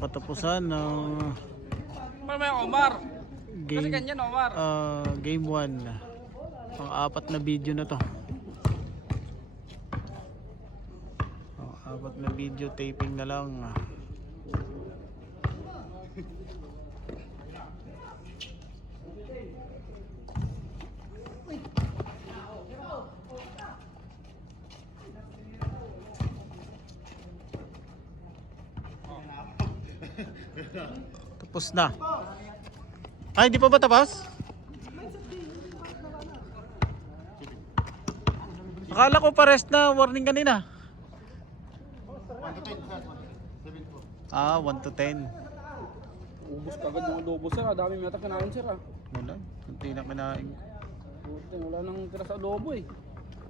katapusan ng Omar. Kasi game, ganyan, Omar. game 1. Ang apat na video na to. Ang apat na video taping na lang. Tapos na. Ay, di pa ba tapos? Akala ko pares na warning kanina. 1 to 10. Ubus kagad yung adobo, sir. Dami may atak kinain, sir. Wala, kunti na kinain. Wala nang tira sa adobo eh.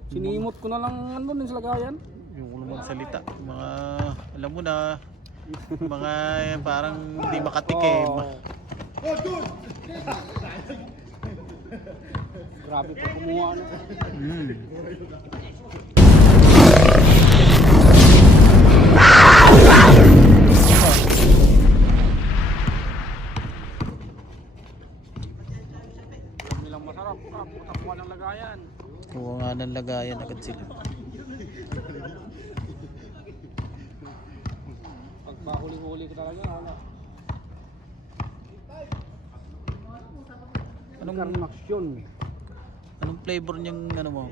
Sinimot ko na lang ano din sa lagayan. Yung ulo magsalita. Mga, alam mo na, mga parang hindi makatikim. Grabe pa kumuha na. Kami lang masarap. Takbuhan ng lagayan. Kuha nga ng lagayan agad sila. Pag mahuli-huli ko talaga, ano? Anong flavor niyang ano mo?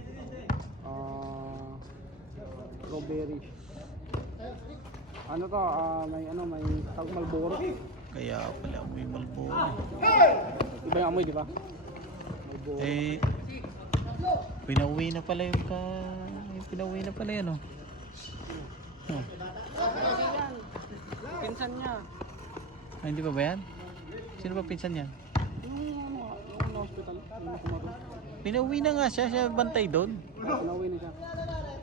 Strawberry. Ano to? May tag Marlboro. Kaya pala may Marlboro. Iba yung amoy, di ba? Eh, pinauwi na pala yung pinauwi na pala yan, oh. Pinsan niya. Ay, hindi pa ba yan? Sino ba pinsan niya? Yung hospital. Pinauwi na nga siya bantay doon. Pinauwi na siya.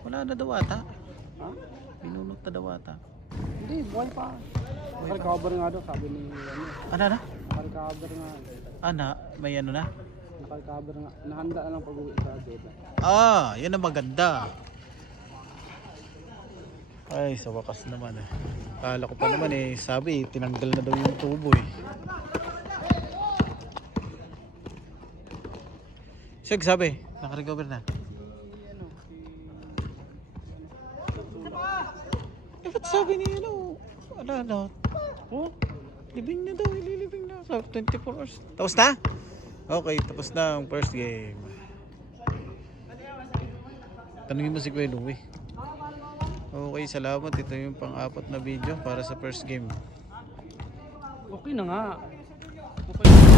Wala na daw ata. Ha? Pinunot na daw ata. Hindi, buhay pa. Naka-recover nga daw, sabi ni Ano na? Naka-recover nga. May ano na? Naka-recover nga. Nahanda na lang pag-uwi sa Jeddah. Yan ang maganda. Ay, sa wakas naman eh. Kala ko pa naman sabi tinanggal na daw yung tubo eh. Sig, sabi, naka-recover na. Ba't sabi niya wala na. Oh, libing na daw, ililibing na. Sa 24 hours. Tapos na? Okay, tapos na ang first game. Tanungin mo si Kuya Louie. Okay, salamat. Ito yung pang-apat na video para sa first game. Okay na nga. Okay.